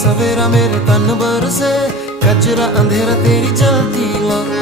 सवेरा मेरे तन बरसे, कचरा अंधेरा तेरी जलती ला।